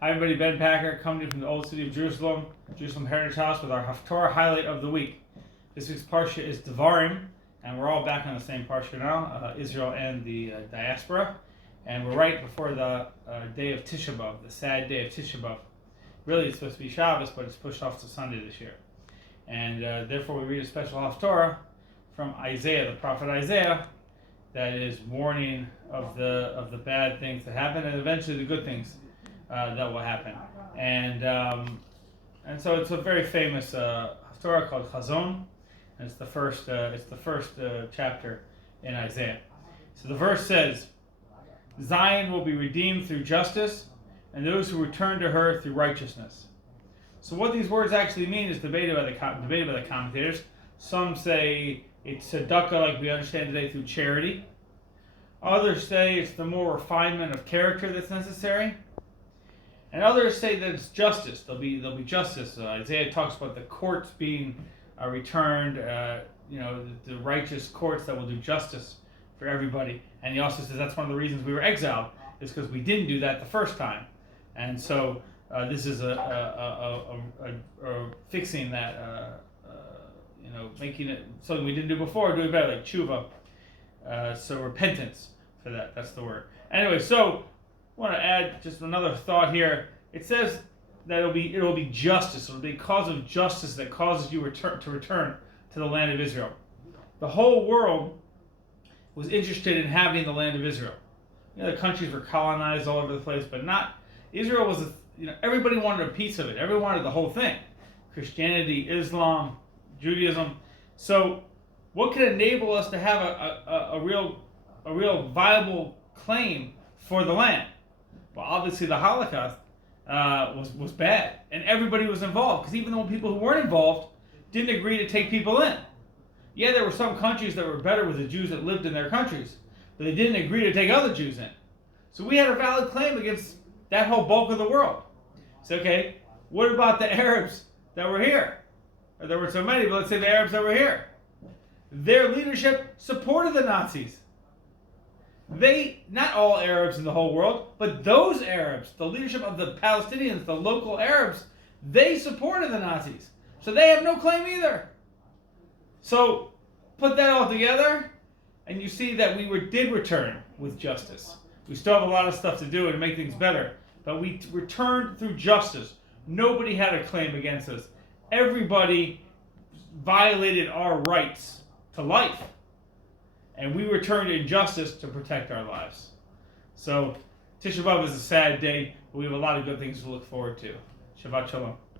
Hi everybody, Ben Packer coming to you from the old city of Jerusalem, Jerusalem Heritage House with our Haftarah highlight of the week. This week's Parsha is Devarim, and we're all back on the same Parsha now, Israel and the diaspora. And we're right before the day of Tisha B'Av, the sad day of Tisha B'Av. Really it's supposed to be Shabbos, but it's pushed off to Sunday this year. And therefore we read a special Haftarah from Isaiah, the prophet Isaiah, that is warning of the bad things that happen and eventually the good things that will happen. And so it's a very famous Haftarah called Chazon, and it's the first chapter in Isaiah. So the verse says, Zion will be redeemed through justice, and those who return to her through righteousness. So what these words actually mean is debated by the commentators. Some say it's tzedakah like we understand today through charity. Others say it's the more refinement of character that's necessary. And others say that it's justice. There'll be justice. Isaiah talks about the courts being returned, the righteous courts that will do justice for everybody. And he also says that's one of the reasons we were exiled, is because we didn't do that the first time. And so this is a fixing that, making it something we didn't do before, doing better, like tshuva. So repentance for that. That's the word. Anyway, so I want to add just another thought here. It says that it'll be justice. It'll be a cause of justice that causes you to return to the land of Israel. The whole world was interested in having the land of Israel. The countries were colonized all over the place, but not Israel was. Everybody wanted a piece of it. Everyone wanted the whole thing. Christianity, Islam, Judaism. So, what could enable us to have a real viable claim for the land? Well, obviously the Holocaust was bad, and everybody was involved, because even the people who weren't involved didn't agree to take people in. Yeah, there were some countries that were better with the Jews that lived in their countries, but they didn't agree to take other Jews in. So we had a valid claim against that whole bulk of the world. So, okay, what about the Arabs that were here? There were so many, but let's say the Arabs that were here. Their leadership supported the Nazis. Not all Arabs in the whole world, but those Arabs, the leadership of the Palestinians, the local Arabs, they supported the Nazis. So they have no claim either. So put that all together, and you see that we did return with justice. We still have a lot of stuff to do to make things better, but we returned through justice. Nobody had a claim against us. Everybody violated our rights to life. And we returned in justice to protect our lives. So Tisha B'Av is a sad day, but we have a lot of good things to look forward to. Shabbat Shalom.